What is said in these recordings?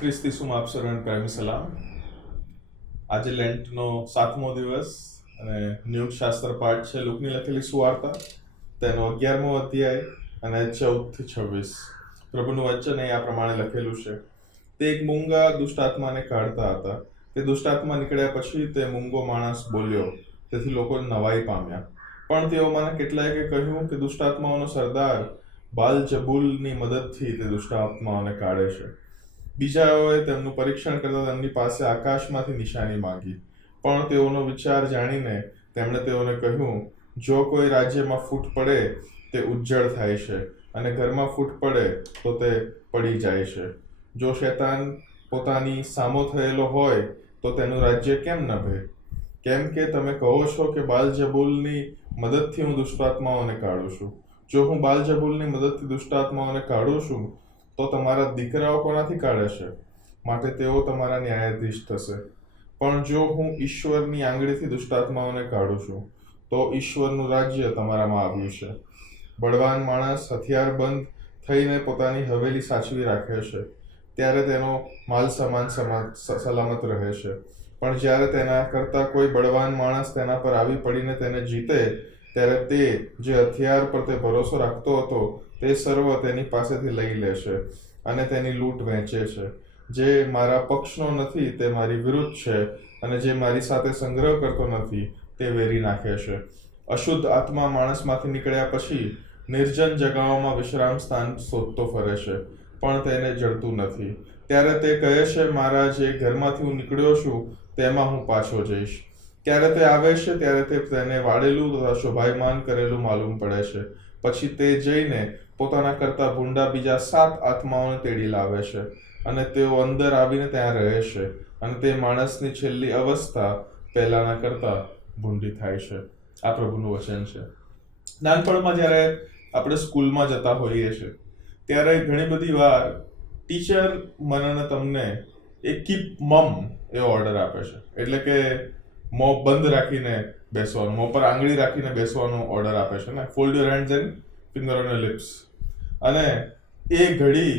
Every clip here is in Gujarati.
ખ્રિસ્તી આપ સર્વને પ્રેમી સલામ. આજે લેન્ટનો 7મો દિવસ અને નિયુક્ત શાસ્ત્ર પાઠ છે લુકની લખેલી સુવાર્તા, તેનો 11મો અધ્યાય અને 14 થી 26. પ્રભુનું વચન અહીં આ પ્રમાણે લખેલું છે. તે એક મૂંગા દુષ્ટાત્માને કાઢતા હતા. તે દુષ્ટાત્મા નીકળ્યા પછી તે મૂંગો માણસ બોલ્યો, તેથી લોકો નવાઈ પામ્યા. પણ તેઓમાંના કેટલાયે કહ્યું કે દુષ્ટાત્માઓનો સરદાર બાલજબૂલની મદદથી તે દુષ્ટાત્માઓને કાઢે છે. બીજાઓએ તેમનું પરીક્ષણ કરતા તેમની પાસે આકાશમાંથી નિશાની માંગી. પણ તેઓનો વિચાર જાણીને તેમણે તેઓને કહ્યું, જો કોઈ રાજ્યમાં ફૂટ પડે તે ઉજ્જડ થાય છે, અને ઘરમાં ફૂટ પડે તો તે પડી જાય છે. જો શૈતાન પોતાની સામો થયેલો હોય તો તેનું રાજ્ય કેમ નભે? કેમ કે તમે કહો છો કે બાલજબૂલની મદદથી હું દુષ્ટાત્માઓને કાઢું છું. જો હું બાલજબૂલની મદદથી દુષ્ટાત્માઓને કાઢું છું તો તમારા દીકરાઓ કોનાથી કાઢે છે? માટે તેઓ તમારા ન્યાયાધીશ થશે. પણ જો હું ઈશ્વરની આંગળીથી દુષ્ટાત્માઓને કાઢું છું તો ઈશ્વરનું રાજ્ય તમારામાં આવ્યું છે. બળવાન માણસ હથિયારબંધ થઈને પોતાની હવેલી સાચવી રાખે છે, ત્યારે તેનો માલ સામાન સલામત રહે છે. પણ જ્યારે તેના કરતાં કોઈ બળવાન માણસ તેના પર આવી પડીને તેને જીતે, ત્યારે તે જે હથિયાર પર તે ભરોસો રાખતો હતો તે સર્વ તેની પાસેથી લઈ લે છે અને તેની લૂંટ વહેંચે છે. જે મારા પક્ષનો નથી તે મારી વિરુદ્ધ છે, અને જે મારી સાથે સંગ્રહ કરતો નથી તે વેરી નાખે છે. અશુદ્ધ આત્મા માણસમાંથી નીકળ્યા પછી નિર્જન જગાઓમાં વિશ્રામ સ્થાન શોધતો ફરે છે, પણ તેને જડતું નથી. ત્યારે તે કહે છે, મારા જે ઘરમાંથી હું નીકળ્યો છું તેમાં હું પાછો જઈશ. ત્યારે તે આવે છે ત્યારે તે તેને વાળેલું તથા શોભાયમાન કરેલું માલુમ પડે છે. પછી તે જઈને પોતાના કરતા ભૂંડા બીજા 7 આત્માઓને તેડી લાવે છે, અને તેઓ અંદર આવીને ત્યાં રહે છે, અને તે માણસની છેલ્લી અવસ્થા પહેલાના કરતા ભૂંડી થાય છે. આ પ્રભુનું વચન છે. નાનપણમાં જ્યારે આપણે સ્કૂલમાં જતા હોઈએ છીએ ત્યારે ઘણી બધી વાર ટીચર મને તમને એક કીપ મમ એવો ઓર્ડર આપે છે. એટલે કે મોં બંધ રાખીને બેસવાનું, મોં પર આંગળી રાખીને બેસવાનો ઓર્ડર આપે છે ને, fold your hands and finger on your lips. અને એ ઘડી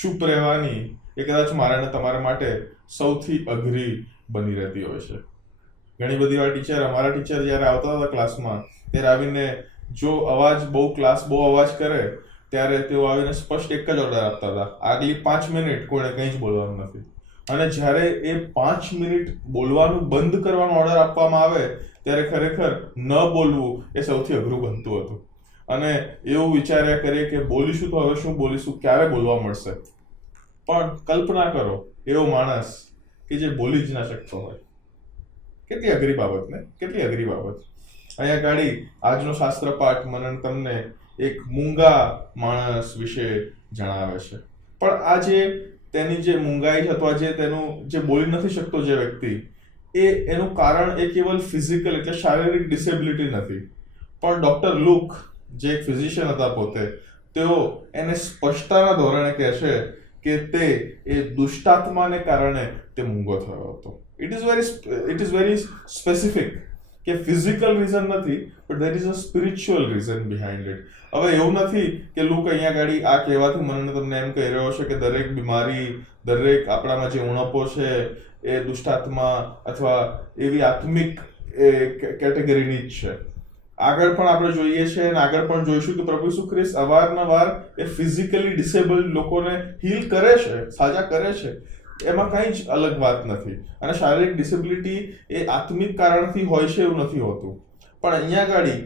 ચૂપ રહેવાની એ કદાચ મારા અને તમારા માટે સૌથી અઘરી બની રહેતી હોય છે. ઘણી બધી વાર અમારા ટીચર જ્યારે આવતા હતા ક્લાસમાં, ત્યારે આવીને જો ક્લાસ બહુ અવાજ કરે ત્યારે તેઓ આવીને સ્પષ્ટ એક જ ઓર્ડર આપતા હતા, આગલી 5 મિનિટ કોઈને કંઈ જ બોલવાનું નથી. અને જ્યારે એ 5 મિનિટ બોલવાનું બંધ કરવાનો ઓર્ડર આપવામાં આવે ત્યારે ખરેખર ન બોલવું એ સૌથી અઘરું બનતું હતું. અને એવું વિચાર્યા કરીએ કે બોલીશું તો હવે શું બોલીશું, ક્યારે બોલવા મળશે. પણ કલ્પના કરો એવો માણસ કે જે બોલી જ ના શકતો હોય. કેટલી અઘરી બાબત ને, કેટલી અઘરી બાબત. અહીંયા ગાડી આજનો શાસ્ત્ર પાઠ મને તમને એક મૂંગા માણસ વિશે જણાવે છે. પણ આ જે તેની જે મૂંગાઈ છે અથવા જે બોલી નથી શકતો જે વ્યક્તિ, એનું કારણ એ કેવલ ફિઝિકલ એટલે શારીરિક ડિસેબિલિટી નથી. પણ ડોક્ટર લુક જે એક ફિઝિશિયન હતા પોતે, તેઓ એને સ્પષ્ટતાના ધોરણે કહે છે કે તે એ દુષ્ટાત્માને કારણે તે મૂંગો થયો હતો. ઇટ ઇઝ વેરી સ્પેસિફિક કે ફિઝિકલ રીઝન નથી, but there is a spiritual reason behind it. હવે એવું નથી કે લુક અહીંયા ગાડી આ કહેવાથી મને તમને એમ કહી રહ્યો છે કે દરેક બીમારી, દરેક આપણામાં જે ઉણપો છે એ દુષ્ટાત્મા અથવા એવી આત્મિક કેટેગરીની જ છે. આગળ પણ આપણે જોઈએ છીએ અને આગળ પણ જોઈશું કે પ્રભુ ઈસુ ખ્રિસ્ત અવારનવાર એ ફિઝિકલી ડિસેબલ્ડ લોકોને હીલ કરે છે, સાજા કરે છે. એમાં કંઈ જ અલગ વાત નથી. અને શારીરિક ડિસેબિલિટી એ આત્મિક કારણથી હોય છે એવું નથી હોતું. પણ અહીંયા ગાડી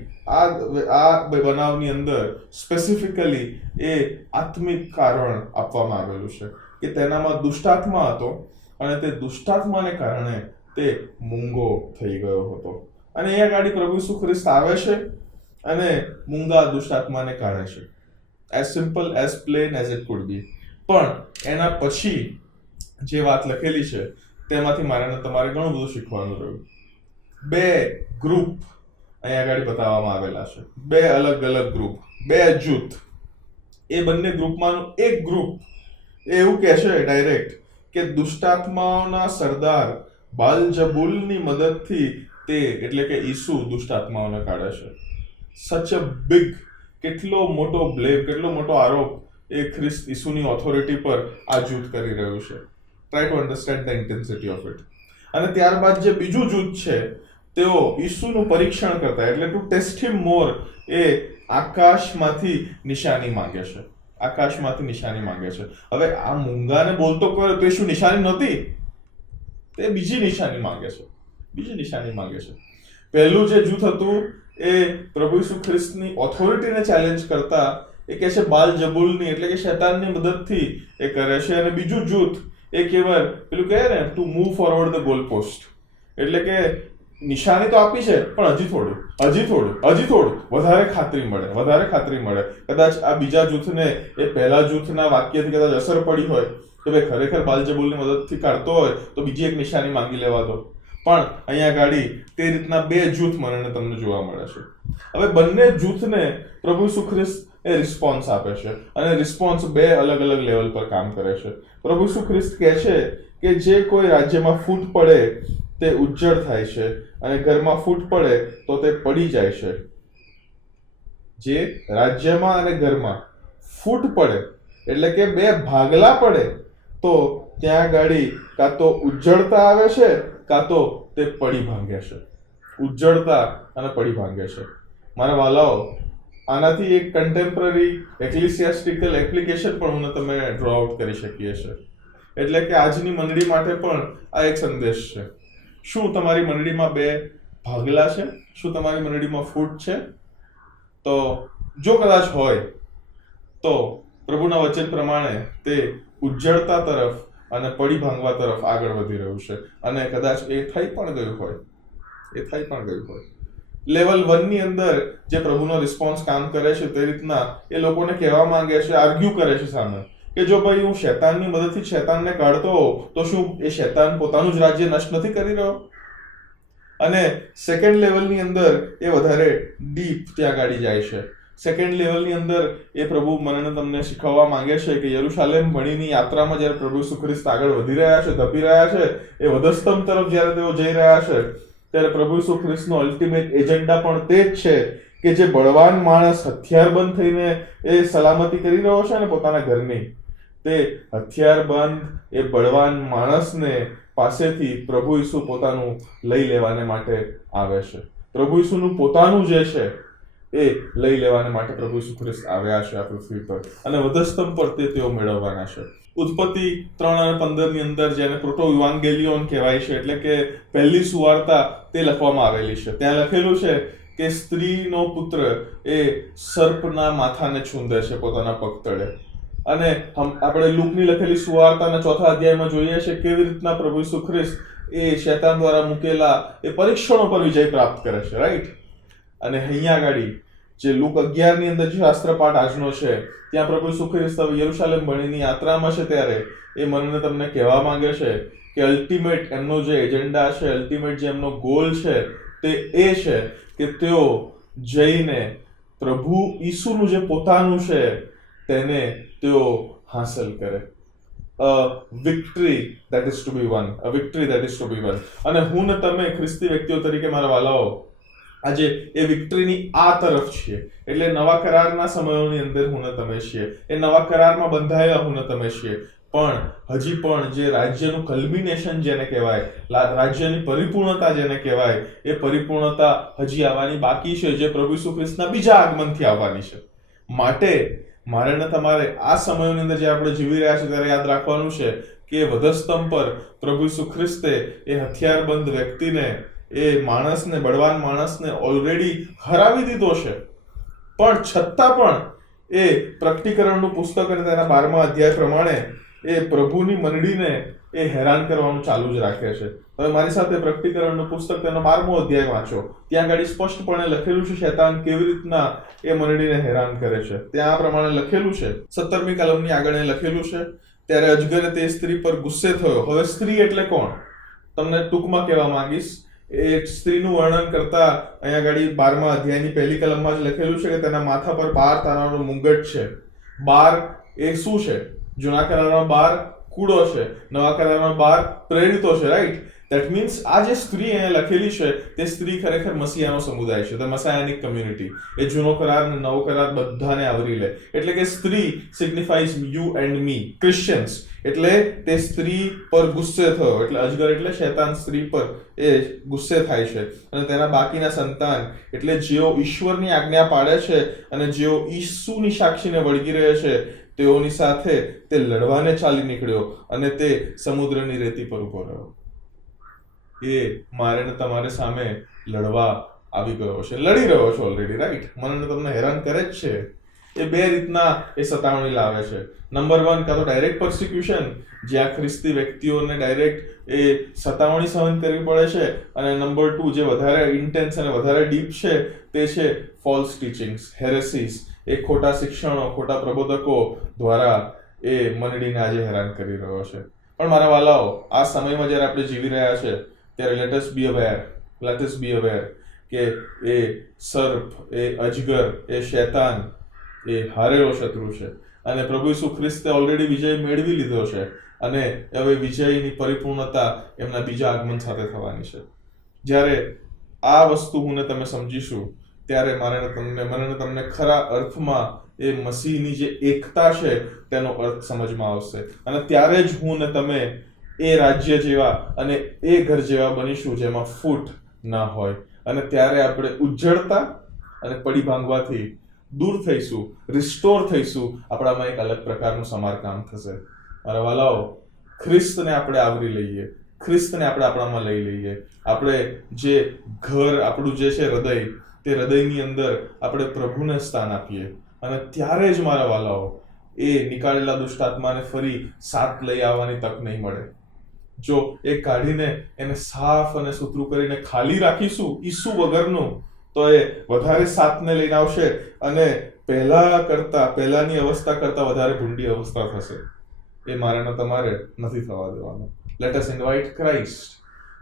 આ બનાવની અંદર સ્પેસિફિકલી એ આત્મિક કારણ આપવામાં આવેલું છે કે તેનામાં દુષ્ટાત્મા હતો અને તે દુષ્ટાત્માને કારણે તે મૂંગો થઈ ગયો હતો. અને અહીંયા ગાડી પ્રભુ ઈસુ ખ્રિસ્ત આવે છે અને મૂંગા દુષ્ટાત્માને કાઢે છે. As simple, as plane as it could બી. પણ એના પછી જે વાત લખેલી છે તેમાંથી મારે તમારે ઘણું બધું શીખવાનું રહ્યું. 2 ગ્રુપ અહીંયા આગળ બતાવવામાં આવેલા છે. 2 અલગ અલગ ગ્રુપ, 2 જૂથ. એ બંને ગ્રુપમાંનું એક ગ્રુપ એવું કહે છે ડાયરેક્ટ કે દુષ્ટાત્માઓના સરદાર બાલજબૂલની મદદથી તે એટલે કે ઈસુ દુષ્ટાત્માઓને કાઢે છે. સચ અ બિગ, કેટલો મોટો બ્લેમ, કેટલો મોટો આરોપ એ ખ્રિસ્ત ઈસુની ઓથોરિટી પર આ જૂથ કરી રહ્યું છે. Try to understand the intensity of it. અને ત્યારબાદ જે બીજું જૂથ છે તેઓ ઈસુનું પરીક્ષણ કરતા, એટલે ટુ ટેસ્ટ હિમ મોર, એ આકાશમાંથી નિશાની માંગે છે. આકાશમાંથી નિશાની માંગે છે. હવે આ મૂંગાને બોલતો કર્યો તો એ શું નિશાની નહોતી? તે બીજી નિશાની માંગે છે. બીજી નિશાની માંગે છે. પહેલું જે જૂથ હતું એ પ્રભુ ઈસુ ખ્રિસ્તની ઓથોરિટીને ચેલેન્જ કરતા, એ કહે છે બાલ-જબૂલની, એટલે કે શૈતાનની મદદથી એ કરે છે. અને બીજું જૂથ એ કેવળ પેલું કહે ને to move forward the goal post, એટલે કે નિશાની તો આપી છે પણ હજી થોડું વધારે ખાતરી મળે. કદાચ આ બીજા જૂથને એ પહેલા જૂથના વાક્યથી કદાચ અસર પડી હોય કે ભાઈ ખરેખર બાલ-જબૂલની મદદથી કાઢતો હોય તો બીજી એક નિશાની માંગી લેવા દો. પણ અહીંયા ગાડી તે રીતના બે જૂથ મને તમને જોવા મળે છે. હવે બંને જૂથને પ્રભુ ઈસુ ખ્રિસ્ત એ રિસ્પોન્સ આપે છે, અને રિસ્પોન્સ બે અલગ અલગ લેવલ પર કામ કરે છે. પ્રભુ ઈસુ ખ્રિસ્ત કહે છે કે જે કોઈ રાજ્યમાં ફૂટ પડે તે ઉજ્જડ થાય છે, અને ઘરમાં ફૂટ પડે તો તે પડી જાય છે. જે રાજ્યમાં અને ઘરમાં ફૂટ પડે એટલે કે બે ભાગલા પડે તો ત્યાં ગાડી કાં તો ઉજ્જડતા આવે છે કાં તો તે પડી ભાંગે છે. ઉજ્જડતા અને પડી ભાંગે છે. મારા વાલાઓ, આનાથી એક કન્ટેમ્પરરી એક્લિસિયાસ્ટિકલ એપ્લિકેશન પણ હું તમે ડ્રો આઉટ કરી શકીએ છીએ. એટલે કે આજની મંડળી માટે પણ આ એક સંદેશ છે. શું તમારી મંડળીમાં બે ભાગલા છે? શું તમારી મંડળીમાં ફૂટ છે? તો જો કદાચ હોય તો પ્રભુના વચન પ્રમાણે તે ઉજ્જડતા તરફ અને પડી ભાંગવા તરફ આગળ વધી રહ્યું છે. અને કદાચ એ થઈ પણ ગયું હોય. લેવલ 1 ની અંદર જે પ્રભુનો રિસ્પોન્સ કામ કરે છે તે રીતના એ લોકોને કહેવા માંગે છે, આર્ગ્યુ કરે છે સામે, કે જો ભાઈ હું શૈતાનની મદદથી શૈતાનને કાઢતો હોઉં તો શું એ શૈતાન પોતાનું જ રાજ્ય નષ્ટ નથી કરી રહ્યો? અને સેકન્ડ લેવલની અંદર એ વધારે ડીપ ત્યાં ગાડી જાય છે. સેકન્ડ લેવલની અંદર એ પ્રભુ મને તમને શીખવવા માંગે છે કે યરુશાલેમ ભણીની યાત્રામાં જ્યારે પ્રભુ ઈસુ ખ્રિસ્ત આગળ વધી રહ્યા છે, ધપી રહ્યા છે, એ વધસ્તંભ તરફ જ્યારે તેઓ જઈ રહ્યા છે, ત્યારે પ્રભુ ઈસુ ખ્રિસ્તનો અલ્ટિમેટ એજન્ડા પણ તે જ છે કે જે બળવાન માણસ હથિયારબંધ થઈને એ સલામતી કરી રહ્યો છે ને પોતાના ઘરની, તે હથિયારબંધ એ બળવાન માણસને પાસેથી પ્રભુ ઈસુ પોતાનું લઈ લેવાને માટે આવે છે. પ્રભુ ઈસુનું પોતાનું જે છે એ લઈ લેવાને માટે પ્રભુ ઈસુ ખ્રિસ્ત આવ્યા છે આ પૃથ્વી પર, અને વધસ્તંભ પર તેઓ મેળવવાના છે. ઉત્પત્તિ 3 અને 15 ની અંદર જેને પ્રોટો ઇવાન્ગેલિયોન કહેવાય છે, એટલે કે પહેલી સુવાર્તા, તે લખવામાં આવેલી છે. ત્યાં લખેલું છે કે સ્ત્રીનો પુત્ર એ સર્પના માથાને છૂંદે છે પોતાના પગ તળે. અને આપણે લુકની લખેલી સુવાર્તાના 4થા અધ્યાયમાં જોઈએ છે કેવી રીતના પ્રભુ ઈસુ ખ્રિસ્ત એ શૈતાન દ્વારા મૂકેલા એ પરીક્ષણો પર વિજય પ્રાપ્ત કરે છે, રાઈટ? અને અહીંયા ગાડી જે લુક 11 ની અંદર જે શાસ્ત્ર પાઠ આજનો છે, ત્યાં પ્રભુ ઈસુ ખ્રિસ્ત યરુશાલેમ ભણીની યાત્રામાં છે ત્યારે એ મને તમને કહેવા માંગે છે કે અલ્ટિમેટ એમનો જે એજન્ડા છે, અલ્ટિમેટ જે એમનો ગોલ છે, તે એ છે કે તેઓ જઈને પ્રભુ ઈસુનું જે પોતાનું છે તેને તેઓ હાંસલ કરે. Victory that is to be won. અને હું ને તમે ખ્રિસ્તી વ્યક્તિઓ તરીકે મારા વાલાઓ આજે એ વિક્ટરીની આ તરફ છીએ. એટલે નવા કરારના સમયોની અંદર હું ને તમે છીએ, એ નવા કરારમાં બંધાયેલા હું ને તમે છીએ. પણ હજી પણ જે રાજ્યનું કલ્મિનેશન જેને કહેવાય, રાજ્યની પરિપૂર્ણતા જેને કહેવાય, એ પરિપૂર્ણતા હજી આવવાની બાકી છે, જે પ્રભુ ઈસુ ખ્રિસ્તના બીજા આગમનથી આવવાની છે. માટે મારે ને તમારે આ સમયોની અંદર જે આપણે જીવી રહ્યા છે ત્યારે યાદ રાખવાનું છે કે વધસ્તંભ પર પ્રભુ ઈસુ ખ્રિસ્તે એ હથિયારબંધ વ્યક્તિને, એ માણસને, બળવાન માણસને ઓલરેડી હરાવી દીધો છે. પણ છતાં પણ એ પ્રકટીકરણનું પુસ્તક અને તેના 12મા અધ્યાય પ્રમાણે એ પ્રભુની મંડળીને એ હેરાન કરવાનું ચાલુ જ રાખે છે. હવે મારી સાથે પ્રકટીકરણનું પુસ્તક તેનો 12મો અધ્યાય વાંચો. ત્યાં આગળ સ્પષ્ટપણે લખેલું છે શૈતાન કેવી રીતના એ મંડળીને હેરાન કરે છે. ત્યાં આ પ્રમાણે લખેલું છે, 17મી કલમની આગળ લખેલું છે, ત્યારે અજગરે તે સ્ત્રી પર ગુસ્સે થયો. હવે સ્ત્રી એટલે કોણ તમને ટૂંકમાં કહેવા માંગીશ. એ સ્ત્રીનું વર્ણન કરતા અહીંયા ગાડી 12મા અધ્યાયની પહેલી કલમમાં જ લખેલું છે કે તેના માથા પર 12 તારાનો મુંગટ છે. 12 એ શું છે? જૂના કરારમાં 12 કૂડો છે, નવા કરારમાં 12 પ્રેરિતો છે, રાઈટ? દેટ મીન્સ આ જે સ્ત્રી અહીંયા લખેલી છે તે સ્ત્રી ખરેખર મસીહાનો સમુદાય છે, ધ મસાયાનિક કમ્યુનિટી. એ જૂનો કરાર ને નવો કરાર બધાને આવરી લે. એટલે કે સ્ત્રી સિગ્નિફાઈઝ યુ એન્ડ મી, ક્રિશ્ચિયન્સ. એટલે તે સ્ત્રી પર ગુસ્સે થયો, એટલે અજગર એટલે શૈતાન સ્ત્રી પર એ ગુસ્સે થાય છે, અને તેના બાકીના સંતાન એટલે જેઓ ઈશ્વરની આજ્ઞા પાડે છે અને જેઓ ઈસુની સાક્ષીને વળગી રહે છે, તેઓની સાથે તે લડવાને ચાલી નીકળ્યો અને તે સમુદ્રની રેતી પર ઉભો રહ્યો. એ મારે ને તમારે સામે લડવા આવી ગયો છે, લડી રહ્યો છે ઓલરેડી, રાઈટ? મને તમને હેરાન કરે જ છે. એ બે રીતના એ સતાવણી લાવે છે. નંબર 1, કાં તો ડાયરેક્ટ પર્સિક્યુશન, જ્યાં ખ્રિસ્તી વ્યક્તિઓને ડાયરેક્ટ એ સતાવણી સહન કરવી પડે છે, અને નંબર 2 જે વધારે ઇન્ટેન્સ અને વધારે ડીપ છે તે છે ફોલ્સ ટીચિંગ્સ, હેરેસીસ. એ ખોટા શિક્ષણો, ખોટા પ્રબોધકો દ્વારા એ મંડળીને આજે હેરાન કરી રહ્યો છે. પણ મારા વાલાઓ, આ સમયમાં જ્યારે આપણે જીવી રહ્યા છે ત્યારે લેટ અસ બી અવેર કે એ સર્પ, એ અજગર, એ શૈતાન એ હારેલો શત્રુ છે, અને પ્રભુ ઈસુ ખ્રિસ્તે ઓલરેડી વિજય મેળવી લીધો છે, અને હવે વિજયની પરિપૂર્ણતા એમના બીજા આગમન સાથે થવાની છે. જ્યારે આ વસ્તુ હું ને તમે સમજીશું ત્યારે મને તમને ખરા અર્થમાં એ મસીહની જે એકતા છે તેનો અર્થ સમજમાં આવશે, અને ત્યારે જ હું ને તમે એ રાજ્ય જેવા અને એ ઘર જેવા બનીશું જેમાં ફૂટ ના હોય, અને ત્યારે આપણે ઉજ્જળતા અને પડી ભાંગવાથી દૂર થઈશું, રિસ્ટોર થઈશું. આપણામાં એક અલગ પ્રકારનું સમારકામ થશે. મારા વાલાઓ, ખ્રિસ્તને આપણે આવરી લઈએ, ખ્રિસ્તને આપણે આપણામાં લઈ લઈએ. આપણે જે ઘર આપણું જે છે હૃદય, તે હૃદયની અંદર આપણે પ્રભુને સ્થાન આપીએ, અને ત્યારે જ મારા વાલાઓ એ નીકાળેલા દુષ્ટાત્માને ફરી સાથ લઈ આવવાની તક નહીં મળે. જો એ કાઢીને એને સાફ અને સુથરું કરીને ખાલી રાખીશું ઈસુ વગરનું, તો એ વધારે સાથને લઈને આવશે, અને પહેલાની અવસ્થા કરતા વધારે ભૂંડી અવસ્થા થશે. એ મારે તમારે નથી થવા દેવાનું. Let us invite Christ.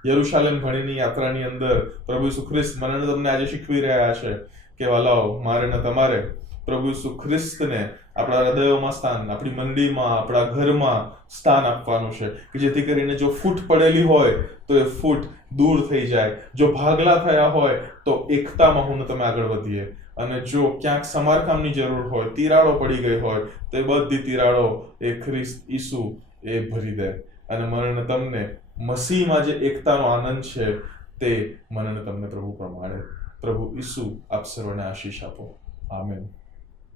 યરુશાલેમ ભણીની યાત્રાની અંદર પ્રભુ ઈસુ ખ્રિસ્ત મને તમને આજે શીખવી રહ્યા છે કે વાલાઓ, મારે ને તમારે પ્રભુ ઈસુ ખ્રિસ્તને આપણા હૃદયોમાં સ્થાન, આપણી મંડીમાં, આપણા ઘરમાં સ્થાન આપવાનું છે, કે જેથી કરીને જો ફૂટ પડેલી હોય તો એ ફૂટ દૂર થઈ જાય, જો ભાગલા થયા હોય તો એકતામાં હું તમે આગળ વધીએ, અને જો ક્યાંક સમારકામની જરૂર હોય, તિરાડો પડી ગઈ હોય, તો એ બધી તિરાડો એ ખ્રિસ્ત ઈસુ એ ભરી દે, અને મને તમને મસીહમાં જે એકતાનો આનંદ છે તે મને તમને પ્રભુ પ્રમાણે પ્રભુ ઈસુ આપ સર્વને આશીષ આપો. આમેન.